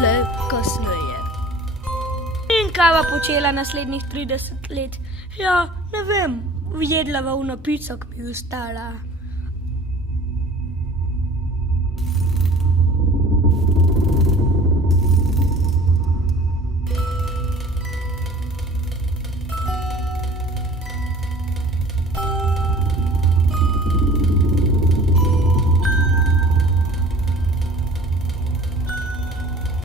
let kasneje. In kaj pa počela naslednjih 30 let? Ja, ne vem, jedla v ono pico, ki mi je ostala.